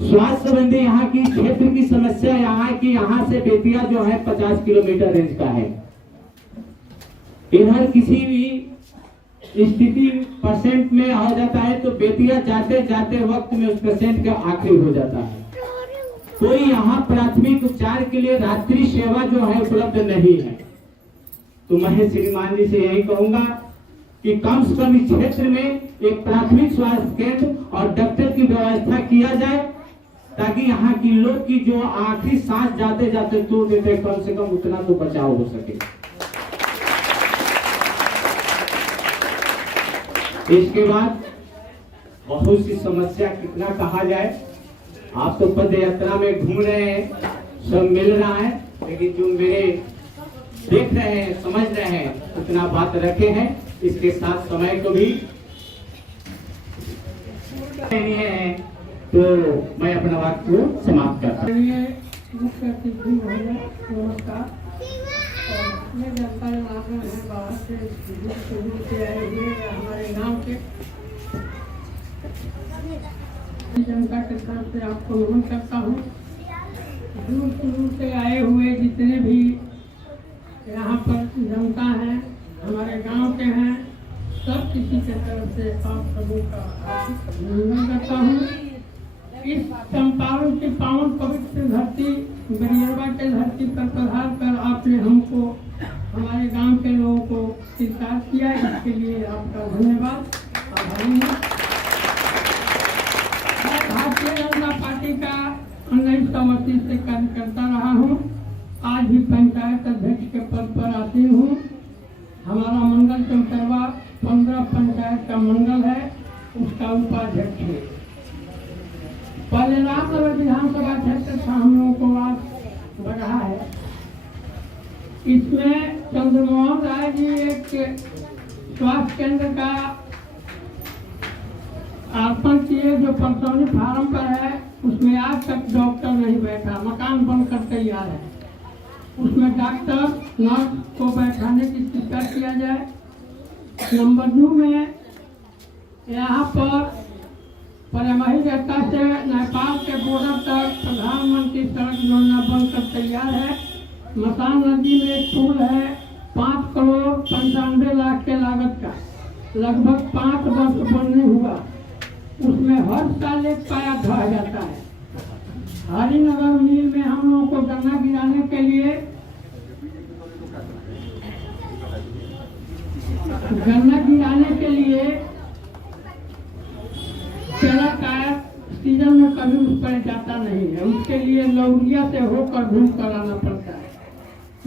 स्वास्थ्य संबंधी यहाँ की क्षेत्र की समस्या यहाँ है कि यहाँ से बेतिया जो है 50 किलोमीटर रेंज का है। इधर किसी भी स्थिति पेशेंट में हो जाता है तो बेतिया जाते जाते वक्त में उस पेशेंट का आखिरी हो जाता है। कोई यहाँ प्राथमिक उपचार के लिए रात्रि सेवा जो है उपलब्ध नहीं है। तो मैं श्रीमान जी से यही कहूंगा कि कम से कम इस क्षेत्र में एक प्राथमिक स्वास्थ्य केंद्र और डॉक्टर की व्यवस्था किया जाए, ताकि यहाँ की लोग की जो आखिरी सांस जाते जाते तोड़ देते, कम से कम उतना तो बचाव हो सके। इसके बाद बहुत सी समस्या कितना कहा जाए। आप तो पद यात्रा में घूम रहे हैं, सब मिल रहा है, लेकिन जो मेरे देख रहे हैं समझ रहे हैं उतना बात रखे हैं। इसके साथ समय को भी है तो मैं अपना वाक्य को समाप्त करता हूँ। मुख्य अतिथि नमस्कार। मैं जनता है बाहर से आए हुए हमारे गांव के जनता के तरफ से आपको नमन करता हूँ। दूर से आए हुए जितने भी यहाँ पर जनता है हमारे गांव के हैं, सब किसी के तरफ से आप सबों का अभिनंदन करता हूँ। इस चंपारण की पावन पवित्र धरती गरियरवा के धरती पर पधार कर आपने हमको हमारे गांव के लोगों को स्वीकार किया, इसके लिए आपका धन्यवाद। आभारी हूँ। मैं भारतीय जनता पार्टी का 1980 से कार्य करता रहा हूँ। आज भी पंचायत अध्यक्ष के पद पर आती हूँ। हमारा मंडल चंपरवा 15 पंचायत का मंडल है, उसका उपाध्यक्ष है। पहले रामनगर विधानसभा क्षेत्र था, हम लोगों को आज बढ़ा है। इसमें चंद्रमोहन राय जी एक स्वास्थ्य केंद्र का अर्पण किए, जो परसौनी फार्म पर है। उसमें आज तक डॉक्टर नहीं बैठा, मकान बनकर तैयार है। उसमें डॉक्टर नर्स को बैठाने की चिंता किया जाए। नंबर 2 में यहाँ पर परमही रेखा से नेपाल के बॉर्डर तक प्रधानमंत्री सड़क योजना बनकर तैयार है। मसान नदी में एक पुल है, 5 करोड़ 95 लाख के लागत का, लगभग 5 वर्ष बनने हुआ। उसमें हर साल एक पाया ढह जाता है। हरिनगर मिल में हम लोगों को गन्ना गिराने के लिए चला टायर सीजन में कभी उस पर जाता नहीं है। उसके लिए लौरिया से होकर घूम कर आना पड़ता है।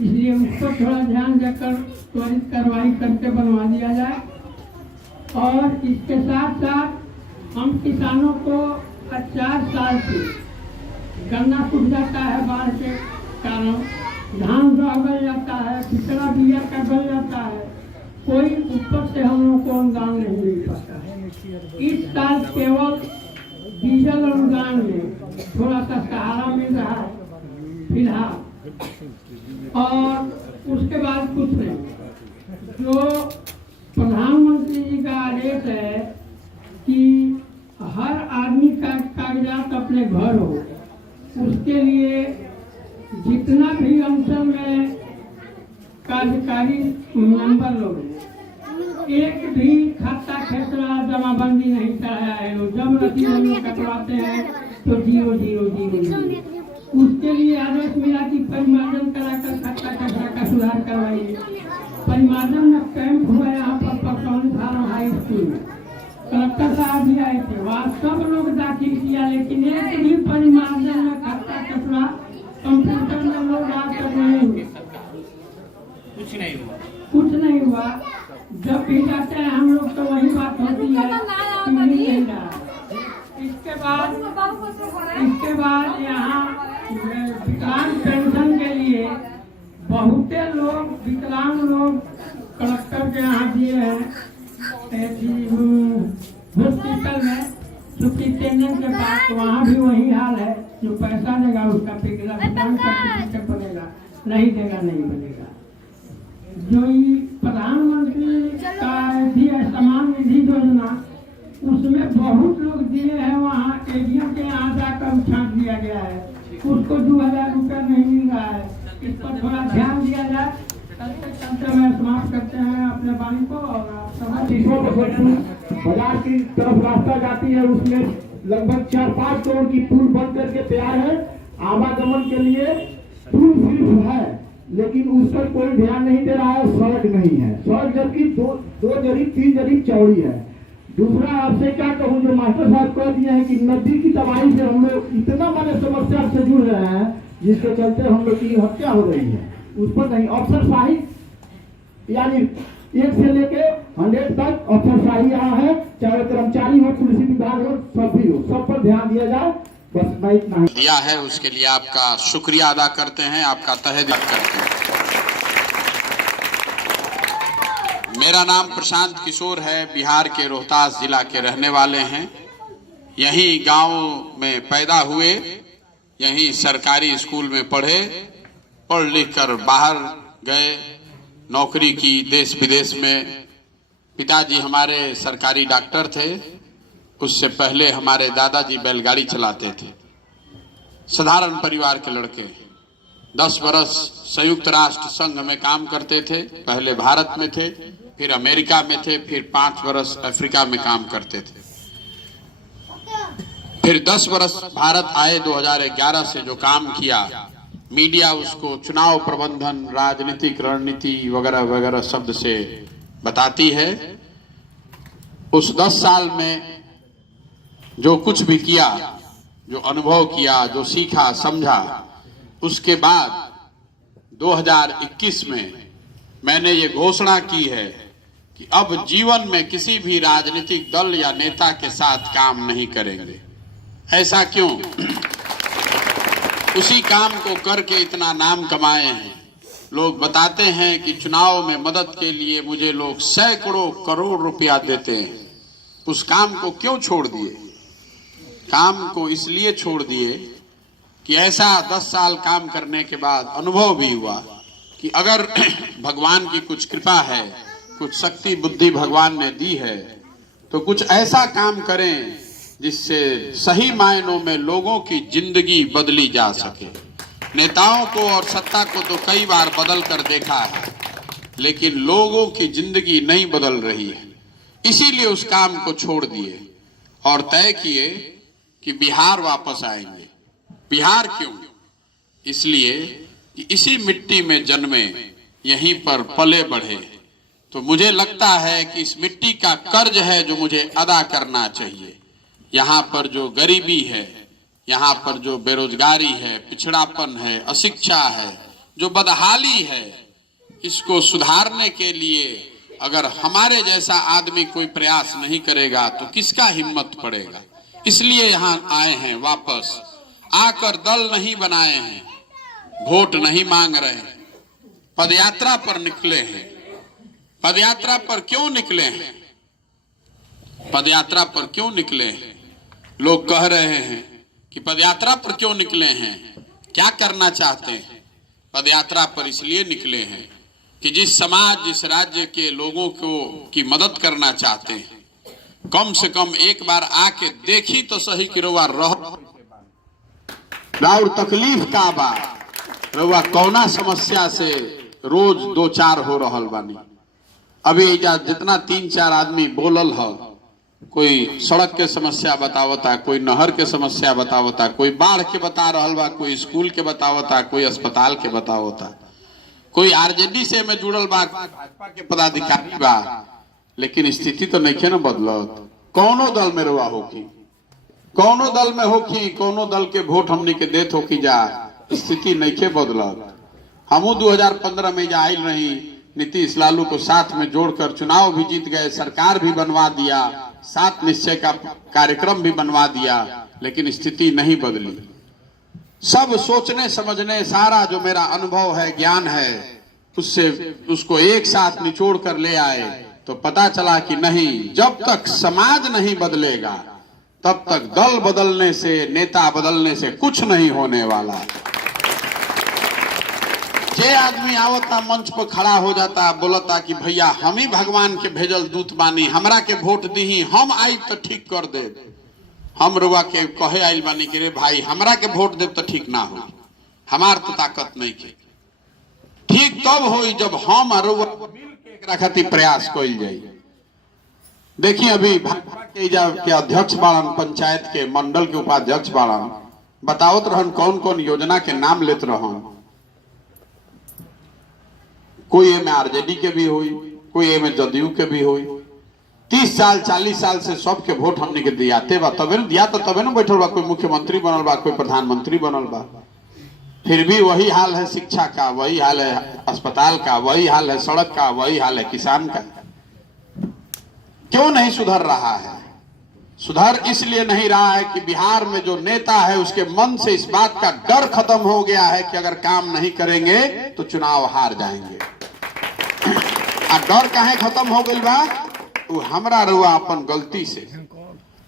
इसलिए उस पर थोड़ा ध्यान देकर त्वरित कार्रवाई करके बनवा दिया जाए। और इसके साथ साथ हम किसानों को 4 साल से गन्ना सूख जाता है, बाढ़ के कारण धान गल जाता है, पिछड़ा बिया का गल जाता है, कोई ऊपर से हम लोग को अनुदान नहीं मिल पाता है। इस साल केवल डीजल अनुदान में थोड़ा सा सहारा मिल रहा है फिलहाल, और उसके बाद कुछ नहीं। जो प्रधानमंत्री जी का आदेश है कि हर आदमी का कागजात अपने घर हो, उसके लिए जितना भी अंचल में कार्यकारी मेंबर लोग एक भी खाता खेसरा जमाबंदी नहीं कराया है। जब रसीद हम लोग कटवाते हैं तो 00000। उसके लिए आदेश मिला कि परिमार्जन कराकर खाता खेसरा का सुधार करवाइए। परिमार्जन में कैंप हुआ यहाँ पर परसौनी फार्म हाई स्कूल में, कलेक्टर साहब भी आए थे, वहाँ सब लोग दाखिल किया, लेकिन एक भी परिमार्जन में खाता खेसरा कंप्यूटर में लोग आकर नहीं हुए, कुछ नहीं हुआ। जब भी जाते हैं हम लोग तो वही बात होती है कि नहीं रहा। इसके बाद यहाँ विकलांग पेंशन के लिए बहुते लोग विकलांग लोग कलेक्टर के यहाँ दिए हैं हॉस्पिटल में छुट्टी देने के बाद, वहाँ भी वही हाल है। जो पैसा देगा उसका विकलांग सर्टिफिकेट बनेगा, नहीं देगा नहीं बनेगा। जो प्रधानमंत्री का समान निधि योजना, उसमें बहुत लोग दिए हैं, वहाँ एडीएम के यहाँ जाकर छांट दिया गया है, उसको 2000 रुपया नहीं मिल रहा है। इस पर थोड़ा ध्यान दिया जाए। चलते मैं समाप्त करते हैं अपने वाणी को। और बाजार की तरफ रास्ता जाती है, उसमें लगभग 4-5 करोड़ की पुल बन करके तैयार है। आवागमन के लिए पुल सिर्फ है, लेकिन उस पर कोई ध्यान नहीं दे रहा है। सड़क नहीं है, सड़क जबकि 2 जरीब 3 जरीब चौड़ी है। दूसरा आपसे क्या कहूँ, जो मास्टर साहब कह दिए हैं कि नदी की तबाही से हम लोग इतना बड़े समस्या से जुड़ रहे हैं, जिसके चलते हम लोग की हत्या हो रही है। उस पर नहीं, अफसरशाही यानी 1 से लेके 100 तक अफसरशाही यहाँ है, चाहे कर्मचारी हो, पुलिस विभाग हो, सब भी हो, सब पर ध्यान दिया जाए। बस मैं इतना ही दिया है, उसके लिए आपका शुक्रिया अदा करते हैं, आपका तहे दिल करते हैं। मेरा नाम प्रशांत किशोर है, बिहार के रोहतास जिला के रहने वाले हैं। यहीं गांव में पैदा हुए, यहीं सरकारी स्कूल में पढ़े, पढ़ लिख कर बाहर गए, नौकरी की देश विदेश में। पिताजी हमारे सरकारी डॉक्टर थे, उससे पहले हमारे दादाजी बैलगाड़ी चलाते थे। साधारण परिवार के लड़के, 10 बरस संयुक्त राष्ट्र संघ में काम करते थे। पहले भारत में थे, फिर अमेरिका में थे, फिर 5 बरस अफ्रीका में काम करते थे। फिर 10 बरस भारत आए 2011 से जो काम किया, मीडिया उसको चुनाव प्रबंधन, राजनीतिक रणनीति वगैरह वगैरह शब्द से बताती है। उस 10 साल में जो कुछ भी किया, जो अनुभव किया, जो सीखा समझा, उसके बाद 2021 में मैंने ये घोषणा की है कि अब जीवन में किसी भी राजनीतिक दल या नेता के साथ काम नहीं करेंगे। ऐसा क्यों? उसी काम को करके इतना नाम कमाए हैं। लोग बताते हैं कि चुनाव में मदद के लिए मुझे लोग सैकड़ों करोड़ रुपया देते हैं। उस काम को क्यों छोड़ दिए? काम को इसलिए छोड़ दिए कि ऐसा 10 साल काम करने के बाद अनुभव भी हुआ कि अगर भगवान की कुछ कृपा है, कुछ शक्ति बुद्धि भगवान ने दी है, तो कुछ ऐसा काम करें जिससे सही मायनों में लोगों की जिंदगी बदली जा सके। नेताओं को और सत्ता को तो कई बार बदल कर देखा है, लेकिन लोगों की जिंदगी नहीं बदल रही है। इसीलिए उस काम को छोड़ दिए और तय किए कि बिहार वापस आएंगे। बिहार क्यों? इसलिए कि इसी मिट्टी में जन्मे, यहीं पर पले बढ़े। तो मुझे लगता है कि इस मिट्टी का कर्ज है जो मुझे अदा करना चाहिए। यहाँ पर जो गरीबी है, यहाँ पर जो बेरोजगारी है, पिछड़ापन है, अशिक्षा है, जो बदहाली है, इसको सुधारने के लिए अगर हमारे जैसा आदमी कोई प्रयास नहीं करेगा तो किसका हिम्मत पड़ेगा। इसलिए यहाँ आए हैं, वापस आकर दल नहीं बनाए हैं, वोट नहीं मांग रहे हैं, पदयात्रा पर निकले हैं। पदयात्रा पर क्यों निकले हैं? पदयात्रा पर क्यों निकले हैं? लोग कह रहे हैं कि पदयात्रा पर क्यों निकले हैं, क्या करना चाहते हैं? पदयात्रा पर इसलिए निकले हैं कि जिस समाज, जिस राज्य के लोगों को की मदद करना चाहते हैं, कम से कम एक बार आके देखी तो सही कि रउआ राउर तकलीफ का बा, रउआ कौना समस्या से रोज 2-4 हो रहल बानी। अभी जितना 3-4 आदमी बोलल है, कोई सड़क के समस्या बतावता, कोई नहर के समस्या बतावता, कोई बाढ़ के बता रहल बा, कोई स्कूल के बतावता, कोई अस्पताल के बतावता, कोई आरजेडी से में जुड़ल बा, भाजपा के पदाधिकारी बा, लेकिन स्थिति तो नहीं न बदलत। कौनो दल में रुआ होकी, कौनो दल में होकी, कौनो दल के वोट हमनी के देत होकी जा, स्थिति नहीं बदलत। हमू 2015 में जा आयल रही, नीतीश लालू को साथ में जोड़कर चुनाव भी जीत गए, सरकार भी बनवा दिया, 7 निश्चय का कार्यक्रम भी बनवा दिया, लेकिन स्थिति नहीं बदली। सब सोचने समझने, सारा जो मेरा अनुभव है, ज्ञान है, उससे उसको एक साथ निचोड़ कर ले आए तो पता चला कि नहीं, जब तक समाज नहीं बदलेगा तब तक दल बदलने से, नेता बदलने से कुछ नहीं होने वाला। जे आदमी आवता मंच पर खड़ा हो जाता, बोलता कि भैया हम ही भगवान के भेजल दूत बानी, हमरा के वोट दी, हम आई तो ठीक कर दे। हम रुआ के कहे आइल बानी कि रे भाई हमरा के वोट दे तो ठीक ना हो, हमार तो ताकत नहीं के। ठीक तब हो जब हम रुआ मिल के एकरा खातिर प्रयास कइल जाई। देखिए अभी भाजपा के अध्यक्ष बाड़न, पंचायत के मंडल के उपाध्यक्ष बाड़न, बतावत रहन कौन कौन योजना के नाम लेत रहन। कोई एम आरजेडी के भी हुई, कोई एम जदयू के भी हुई। 30 साल 40 साल से सबके वोट हमने के दियाते बा, तबे न दिया तो तबे न बैठल बा, कोई मुख्यमंत्री बनल बा, कोई प्रधानमंत्री बनल बा। फिर भी वही हाल है शिक्षा का, वही हाल है अस्पताल का, वही हाल है सड़क का, वही हाल है किसान का। क्यों नहीं सुधर रहा है? सुधर इसलिए नहीं रहा है कि बिहार में जो नेता है उसके मन से इस बात का डर खत्म हो गया है कि अगर काम नहीं करेंगे तो चुनाव हार जाएंगे। डर काहे खत्म हो गई बा? वो हमरा रुआ अपन गलती से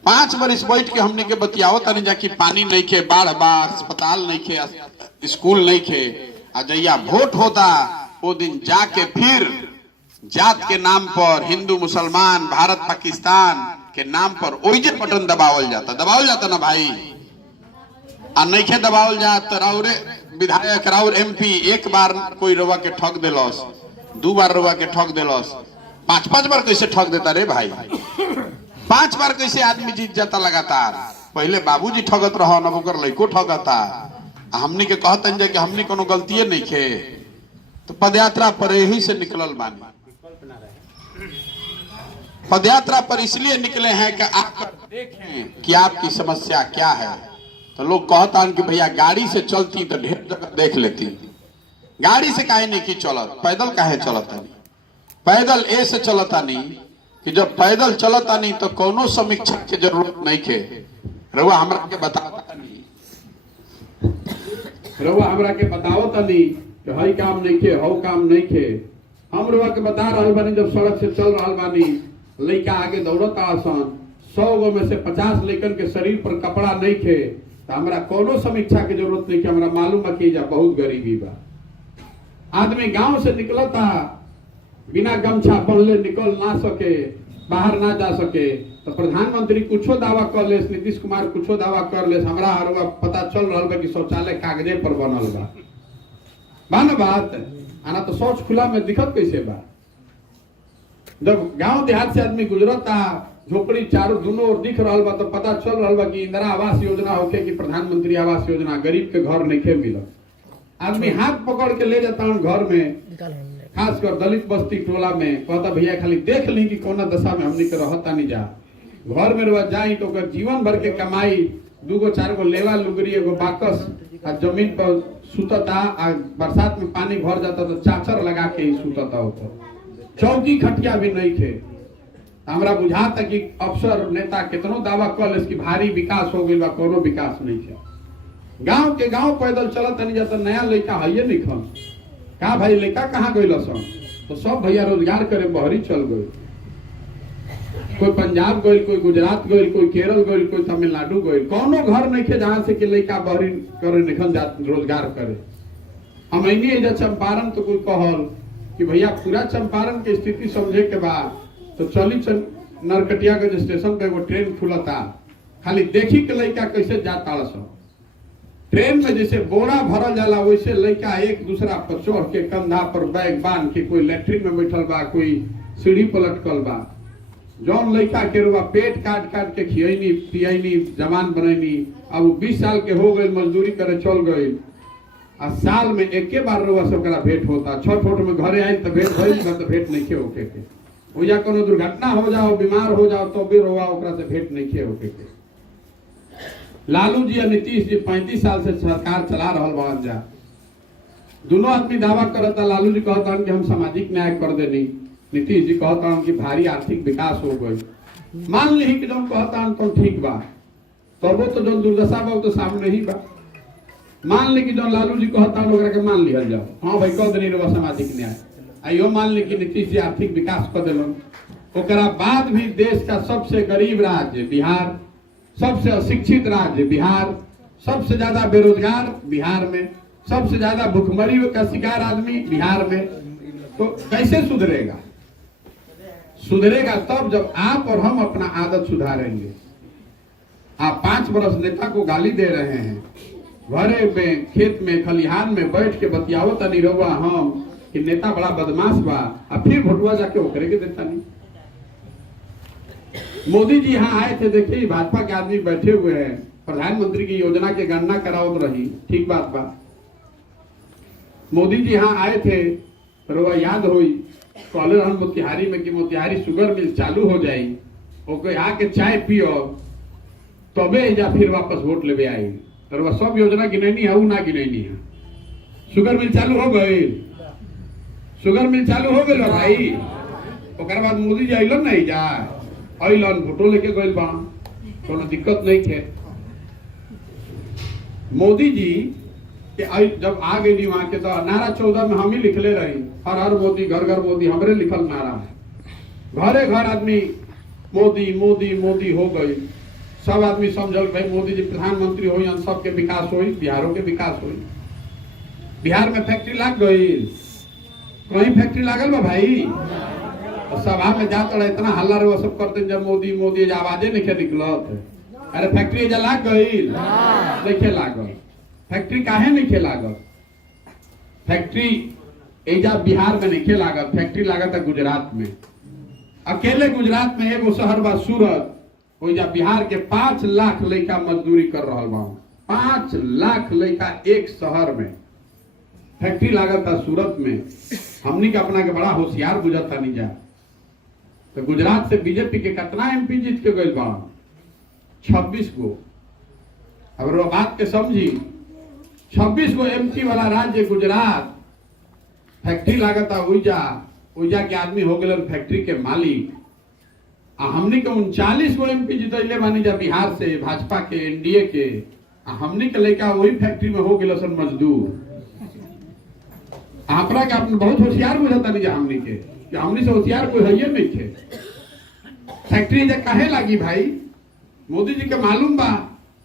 5 बरिस बैठ के हमने के बतियाओ तनी जाकि पानी नहीं खे, बाढ़ बा, अस्पताल नहीं खे, स्कूल नहीं खे। जैया वोट होता वो दिन जाके फिर जात के नाम पर, हिंदू मुसलमान, भारत पाकिस्तान के नाम पर ओइजे बटन दबावल जाता ना भाई। आ नहीं खे दबावल जात राउरे विधायक, राउर MP एक बार कोई रुआ के ठग दिलस, 2 बार रुआ के ठग दिलस, 5-5 बार कैसे ठग देता रे भाई? 5 बार कैसे आदमी जीत जाता लगातार? पहले बाबूजी ठगत रहो, अब ओकर लइको ठगता। हमनी के कहतन जे कि हमनी कोनो गलतिये नहीं खे, तो पदयात्रा पर यही से निकलल बानी। पदयात्रा पर इसलिए निकले हैं कि आप देखें कि आपकी समस्या क्या है। तो लोग कहता कि भैया गाड़ी से चलती तो ढेर जगह देख लेती, गाड़ी से काहे नहीं की चलत, पैदल काहे चलता नहीं? पैदल ऐसे चलता नहीं कि जब पैदल चलता नहीं तो कोनो समीक्षा की जरूरत नहीं के। रउआ हमरा के बतावता नहीं, रउआ हमरा के बतावता नहीं कि हई काम नहीं के, हौ काम नहीं के। हम रउआ के बता रहल बानी, जब सड़क से चल रहल बानी, लइका आगे दौड़ता आसन, 100 गो में से 50 लइकन के शरीर पर कपड़ा नहीं खे, तो हमरा कोनो समीक्षा की जरूरत नहीं कि हमरा मालूम है कि बहुत गरीबी बा। आदमी गांव से निकलता बिना गमछा पहनले निकल ना सके, बाहर ना जा सके, तो प्रधानमंत्री कुछो दावा कर ले, नीतीश कुमार कुछो दावा कर ले, हमरा हरवा पता चल रहा बा कि शौचालय कागजे पर बनल बा ना बात। आना तो शौच खुला में दिखत कैसे बा? जब गांव देहात से आदमी गुजरता, झोपड़ी चारों दोनों ओर दिख रहा बा, तो पता चल रहा बा कि इंदिरा आवास योजना होके कि प्रधानमंत्री आवास योजना, गरीब के घर नहीं खे मिलत। आदमी हाथ पकड़ के ले जाता घर में, खासकर दलित बस्ती टोला में, कहता भैया खाली देख ली कि कौन दशा में हमनी के रहता नहीं जा। घर में रह जाई तो जीवन भर के कमाई, 2-4 गो लेवा लुगरी, एगो बाकस आ जमीन पर सुतता, आ बरसात में पानी भर जाता तो चाचर लगा के ही सुतता होता, चौकी खटिया भी नहीं थे। हमरा बुझाता कि अफसर नेता कितनो दावा कर कि भारी विकास हो गई बा, कोनो विकास नहीं है। गांव के गांव पैदल चलत नहीं जाता, नया लड़का है नहीं खन का भाई, लड़का कहाँ गई सन? तो सब भैया रोजगार करे बहरी चल गए, कोई पंजाब गई, कोई गुजरात गई, कोई केरल गई, कोई तमिलनाडु गई। कोनो घर नहीं थे जहां से कि लड़का बहरी करे निखन रोजगार करे। हम ऐनी चंपारण तो कोई कहल कि भैया पूरा चंपारण के स्थिति समझे के बाद तो चली नरकटियागंज स्टेशन पे एगो ट्रेन खुलता, खाली देखी के लड़का कैसे जाता सब। ट्रेन में जैसे बोरा भरल जाला वैसे लड़का एक दूसरा पर चढ़ के कंधा पर बैग बांध के, कोई लेट्रिन में बैठल बा, कोई सीढ़ी पर लटकल बा। जौन लड़का के रुआ पेट काट काट के खियनी पियनी जवान बनैनी, अब 20 साल के हो गए, मजदूरी करे चल गए, आ साल में एके बार रुआ सबका भेंट होता। 6 फुट में घरे आई तो भेंट भइल, तो भेंट नहीं खे होके के। ओया कोनो दुर्घटना हो जाओ, बीमार हो जाओ तो भी रुआ ओकरा से भेंट नहीं खे होके के। लालू जी और नीतीश जी 35 साल से सरकार चला रहल बान जा, दोनों आदमी दावा करता। लालू जी कहता कि हम सामाजिक न्याय कर देनी, नीतीश जी कहता कि भारी आर्थिक विकास हो गई। मान ली कि जौन कहता तो ठीक बा, तब तो जौन दुर्दशा बा तो सामने ही बा। मान ली कि जौन लालू जी कहता ओकरा के मान लिहल जाओ, हाँ भाई कह देनी रहा सामाजिक न्याय। आइयो मान ली कि नीतीश जी आर्थिक विकास कर दिलन, ओकरा बाद भी देश का सबसे गरीब राज्य बिहार, सबसे अशिक्षित राज्य बिहार, सबसे ज्यादा बेरोजगार बिहार में, सबसे ज्यादा भुखमरी का शिकार आदमी बिहार में, तो कैसे सुधरेगा? सुधरेगा तब जब आप और हम अपना आदत सुधारेंगे। आप 5 बरस नेता को गाली दे रहे हैं, घरे में खेत में खलिहान में बैठ के बतियावत नहीं रहुआ हम कि नेता बड़ा बदमाश बा, अब फिर भोटवा जाके ओकरे के देता नहीं। मोदी जी यहाँ आए थे, देखिए भाजपा के आदमी बैठे हुए हैं, प्रधानमंत्री की योजना के गणना करावत रही, ठीक बात बा। मोदी जी यहाँ आए थे, रोआ याद हुई, कहले रहन मोतिहारी में कि मोतिहारी शुगर मिल चालू हो जाई, ओके आके चाय पियो तबे या फिर वापस वोट लेवे आई। रोआ सब योजना गिनैनी है, ना गिनैनी है। शुगर मिल चालू हो गई, शुगर मिल चालू हो गई भाई। ओकर बाद मोदी जी अइलन नहीं जा, अइलन फोटो लेके गइल बा, कोनो दिक्कत नहीं थे। मोदी जी कि जब आ गई वहां के तो नारा 14 में हम ही लिखले रही, हर हर मोदी घर घर मोदी, हमरे लिखल नारा है। घरे घर आदमी मोदी मोदी मोदी हो गई, सब आदमी समझल भाई मोदी जी प्रधानमंत्री हो, सबके विकास हो, बिहारों के विकास हो। बिहार में फैक्ट्री लाग गई, कहीं फैक्ट्री लागल बा भाई? सभा में जाता रहे, इतना हल्ला रे सब करते जब मोदी मोदी आवाजे नहीं निकलत। अरे फैक्ट्री जा लाग गई, नहीं लागल। फैक्ट्री काहे नहीं लागल? फैक्ट्री एजा बिहार में नहीं लागत, फैक्ट्री लागत है गुजरात में। अकेले गुजरात में एगो शहर बा सूरत, ओइजा बिहार के 5 लाख लड़का मजदूरी कर रहा बा। 5 लाख लड़का एक शहर में फैक्ट्री लागत है सूरत में। हमनी के अपना के बड़ा होशियार बुझता नहीं जा। तो गुजरात से बीजेपी के कितना एमपी जीत के गइल बा? 26 गो। अब वो बात के समझी, 26 गो एमपी वाला राज्य गुजरात, फैक्ट्री लागत है ओइजा के आदमी हो गए फैक्ट्री के मालिक। हमनी के 39 गो एमपी जीतले बानी जा बिहार से, भाजपा के, एनडीए के। हमनी के लड़का वही फैक्ट्री में हो गए सन मजदूर। आपरा के आपने बहुत होशियार बुझता नहीं जा हमनी के, कि हमनी से होशियार कोई है नहीं थे। फैक्ट्री जा काहे लागी भाई? मोदी जी के मालूम बा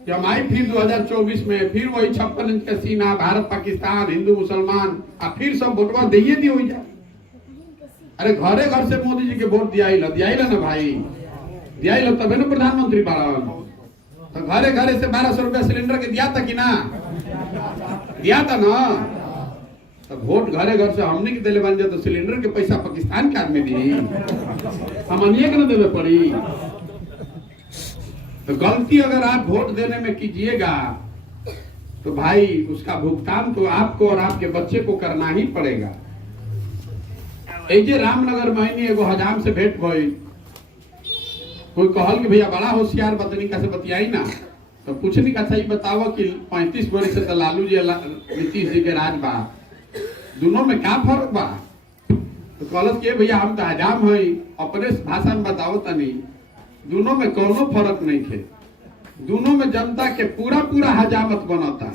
कि हम आई फिर 2024 में फिर वही 56 इंच का सीना, भारत पाकिस्तान, हिंदू मुसलमान, फिर सब वोटवा दिए दी हो जाए। अरे घरे घर से मोदी जी के वोट दिया ना भाई, दिया तबे ना प्रधानमंत्री बाड़न। तो घरे घरे से 1200 रुपया सिलेंडर के दिया था कि ना? दिया था ना। तो वोट घरे घर से हमने के दिले बन जाए, तो सिलेंडर के पैसा पाकिस्तान के आदमी दी, हमनिए के ना देवे पड़ी। तो गलती अगर आप वोट देने में कीजिएगा तो भाई उसका भुगतान तो आपको और आपके बच्चे को करना ही पड़ेगा। रामनगर में एगो हजाम से भेंट भई, कोई कहल कि भैया बड़ा होशियार बतनी कैसे बतियाई ना, तो पूछनी का सही बताओ कि 35 वर्ष से तो लालू जी नीतीश जी के राज बा, दोनों में क्या फर्क बा? तो कहल कि भैया हम तो हजाम है, अपने भाषा में बताओ तनी, दोनों में कोनो फर्क नहीं थे। दोनों में जनता के पूरा पूरा हजामत बनता।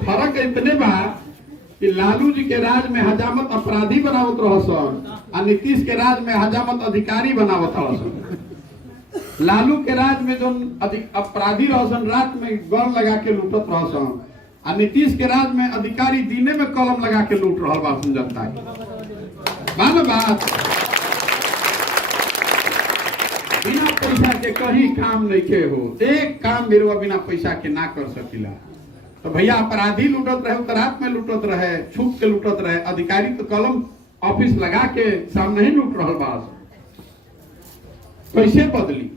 फर्क इतने बा कि लालू जी के राज में हजामत अपराधी बनावत रहसन, और नीतीश के राज में हजामत अधिकारी बनावत रहसन। लालू के राज में जो अपराधी रहसन रात में गन लगा के लूटत रहसन, और नीतीश के राज में अधिकारी दिने में कलम लगा के लूट रहा बा जनता के। मान बात बिना पैसा के कहीं काम नहीं के हो, एक काम मेरे बिना पैसा के ना कर सकिला। तो भैया अपराधी लूटत रहे तो रात में लूटत रहे, छुप के लूटत रहे, अधिकारी तो कलम ऑफिस लगा के सामने ही लूट रहा बास। कैसे बदली?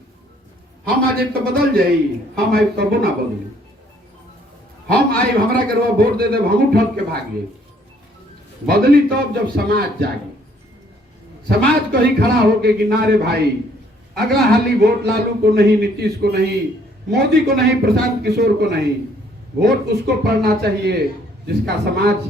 हम आज तो बदल जाई, हम आए तब ना बदली। हम आई हमरा के वोट दे दे, हम ठग के भागे। बदली तब जब समाज जागे, समाज कहीं खड़ा होके कि ना रे भाई अगला हाली वोट लालू को नहीं, नीतीश को नहीं, मोदी को नहीं, प्रशांत किशोर को नहीं, वोट उसको पड़ना चाहिए जिसका समाज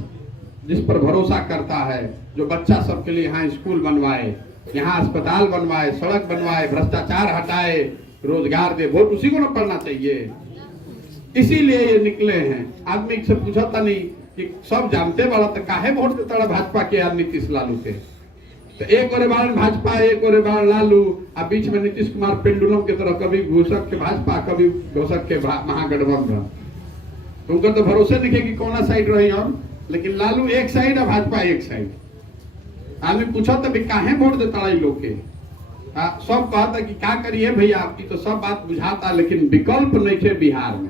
जिस पर भरोसा करता है, जो बच्चा सबके लिए यहाँ स्कूल बनवाए, यहाँ अस्पताल बनवाए, सड़क बनवाए, भ्रष्टाचार हटाए, रोजगार दे। वोट उसी को ना पड़ना चाहिए। इसीलिए ये निकले हैं। आदमी से पूछता नहीं कि सब जानते बड़ा तो काहे वोट देता भाजपा के या नीतीश लालू के। तो एक ओरे बार भाजपा, एक ओरे बार लालू, और बीच में नीतीश कुमार पेंडुलम की तरह, कभी घोषक के भाजपा, कभी घोषक के महागठबंधन। तो उनका तो भरोसे दिखे कि कौन साइड रही हम, लेकिन लालू एक साइड और भाजपा एक साइड। आदमी पूछा तो काहे वोट देता लोग के, सब कहता कि क्या करिए भैया, आपकी तो सब बात बुझाता, लेकिन विकल्प नहीं थे बिहार में।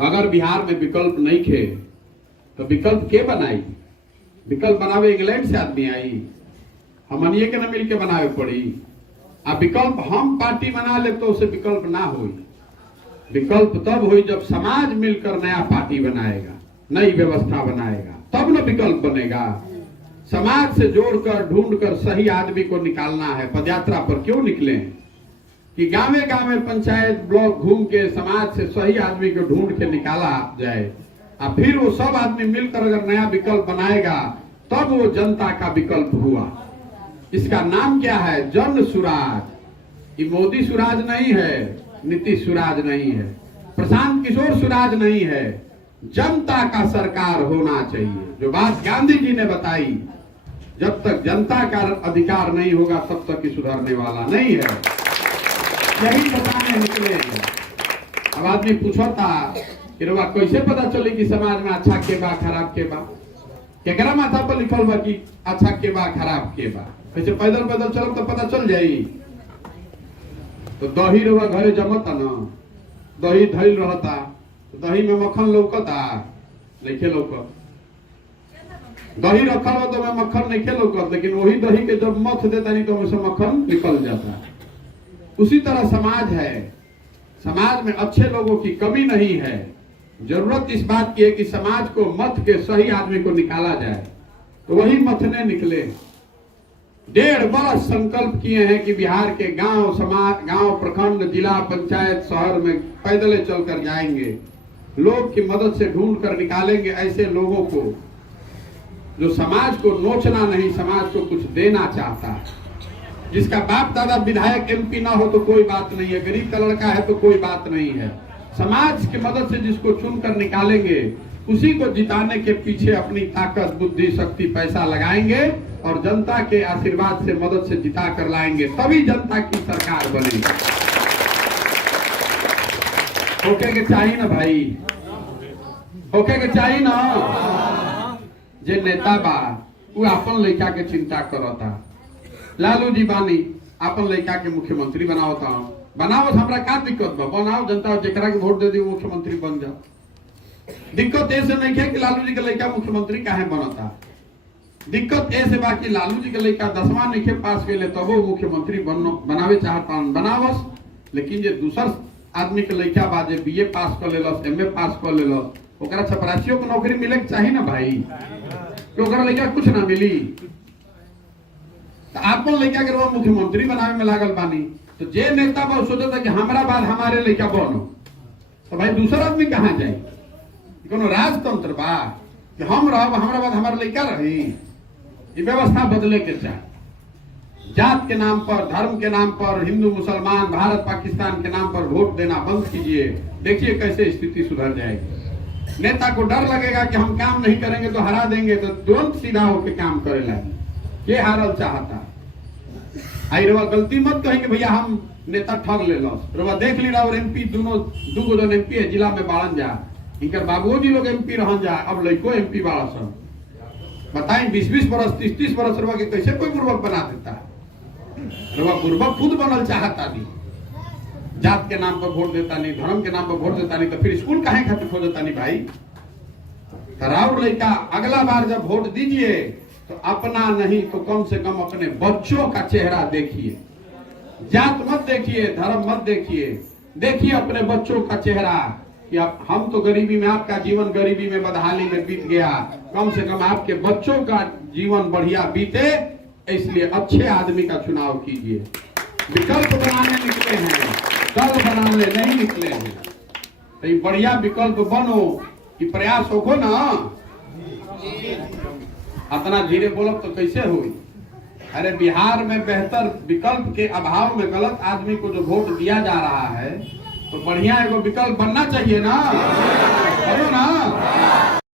अगर बिहार में विकल्प नहीं थे तो विकल्प के बनाई? विकल्प बनावे इंग्लैंड से आदमी आई, हमनिए के न मिल के बनावे पड़ी। अब विकल्प हम पार्टी बना ले तो उसे विकल्प ना हुई। विकल्प तब हुई जब समाज मिलकर नया पार्टी बनाएगा, नई व्यवस्था बनाएगा, तब न विकल्प बनेगा। समाज से जोड़कर ढूंढकर सही आदमी को निकालना है। पदयात्रा पर क्यों निकले कि गांवे गांवे पंचायत ब्लॉक घूम के समाज से सही आदमी को ढूंढ के निकाला जाए, और फिर वो सब आदमी मिलकर अगर नया विकल्प बनाएगा तब वो जनता का विकल्प हुआ। इसका नाम क्या है? जन सुराज। ये मोदी सुराज नहीं है, नीतीश सुराज नहीं है, प्रशांत किशोर सुराज नहीं है, जनता का सरकार होना चाहिए। जो बात गांधी जी ने बताई, जब तक जनता का अधिकार नहीं होगा तब तक ही सुधरने वाला नहीं है, यही बताने निकले। अब आदमी पूछता कि रवा कैसे पता चले कि समाज में अच्छा के बा खराब के बा? केकरा माथा पर लिखल बा कि अच्छा के बा खराब के बा? कैसे पैदल पैदल चलब तो पता चल जाई? तो दही रवा घरे जमता न, दही धैल रहता, तो दही में मक्खन लौकता नहीं लौकत। दही रखा हो तो मैं मक्खन नहीं लौकत, लेकिन वही दही के जब मथ देता नहीं तो उससे मक्खन निकल जाता। उसी तरह समाज है, समाज में अच्छे लोगों की कमी नहीं है। जरूरत इस बात की है कि समाज को मथ के सही आदमी को निकाला जाए, तो वही मथने निकले। 1.5 वर्ष संकल्प किए हैं कि बिहार के गांव समाज, गांव प्रखंड, जिला पंचायत, शहर में पैदल चलकर जाएंगे, लोग की मदद से ढूंढ कर निकालेंगे ऐसे लोगों को जो समाज को नोचना नहीं, समाज को कुछ देना चाहता है। जिसका बाप दादा विधायक एमपी ना हो तो कोई बात नहीं है, गरीब का लड़का है तो कोई बात नहीं है। समाज की मदद से जिसको चुनकर निकालेंगे उसी को जिताने के पीछे अपनी ताकत, बुद्धि, शक्ति, पैसा लगाएंगे और जनता के आशीर्वाद से, मदद से जिता कर लाएंगे, तभी जनता की सरकार बनेगी। होके के चाहिए ना भाई, होके के चाहिए ना। जे नेता बा वो अपन लड़का के चिंता करता। लालू जी बानी अपन लड़का के मुख्यमंत्री बनावता, बनाओ, हमरा का दिक्कत बा? बनाओ, जनता जेकरा के वोट दे दी वो मुख्यमंत्री बन जाओ। दिक्कत ऐसे नहीं है कि लालू जी के लड़का मुख्यमंत्री काहे बनता। दिक्कत ऐसे बा कि लालू जी के लड़का 10वां नहीं पास कैले तब वो मुख्यमंत्री बनावे चाहता, बनावस। लेकिन जे दूसर आदमी के लड़का बा जे बीए पास कर लेलस, एमए पास कर लेलस, ओकरा चपरासियों को नौकरी मिले के चाहिए ना भाई, तो ओकरा लड़का कुछ ना मिली। तो आपन लड़का के वो मुख्यमंत्री बनावे में लागल बानी, तो जे नेता बा सोचता कि हमारा बाद हमारे लड़का बनो, तो भाई दूसरा आदमी कहाँ जाए? कोनो राजतंत्र बा कि हम रह हमारा बाद हमारा लड़का रही? ये व्यवस्था बदले के चाहे। जात के नाम पर, धर्म के नाम पर, हिंदू मुसलमान, भारत पाकिस्तान के नाम पर वोट देना बंद कीजिए, देखिए कैसे स्थिति सुधर जाएगी। नेता को डर लगेगा कि हम काम नहीं करेंगे तो हरा देंगे, तो तुरंत सीधा होकर काम करे लगे। ये हारल चाहता। आई रवा गलती मत कहेंगे भैया हम नेता ठग ले लो। रवा देख ली और एमपी दोनों दूगो जन एमपी है जिला में बाड़न जा, इनकर बाबूजी लोग एमपी रहन जा, अब लड़को एमपी बाड़ा सब। बताएं 20-20 बरस, 30-30 बरस रवा के कैसे कोई बुर्बक बना देता है? रवा बुर्बक खुद बनल चाहता नहीं, जात के नाम पर वोट देता नहीं, धर्म के नाम पर वोट देता नहीं, तो फिर स्कूल काहे खातिर खोजता नहीं भाई? तराउर लड़का अगला बार जब वोट दीजिए तो अपना नहीं तो कम से कम अपने बच्चों का चेहरा देखिए। जात मत देखिए, धर्म मत देखिए, देखिए अपने बच्चों का चेहरा कि हम तो गरीबी में, आपका जीवन गरीबी में, बदहाली में बीत गया, कम से कम आपके बच्चों का जीवन बढ़िया बीते, इसलिए अच्छे आदमी का चुनाव कीजिए। विकल्प बनाने निकले हैं, दल बनाने नहीं निकले हैं। तो बढ़िया विकल्प बनो कि प्रयास हो ना। इतना धीरे बोलो तो कैसे हुई? अरे बिहार में बेहतर विकल्प के अभाव में गलत आदमी को जो वोट दिया जा रहा है, तो बढ़िया एगो विकल्प बनना चाहिए ना, करो ना।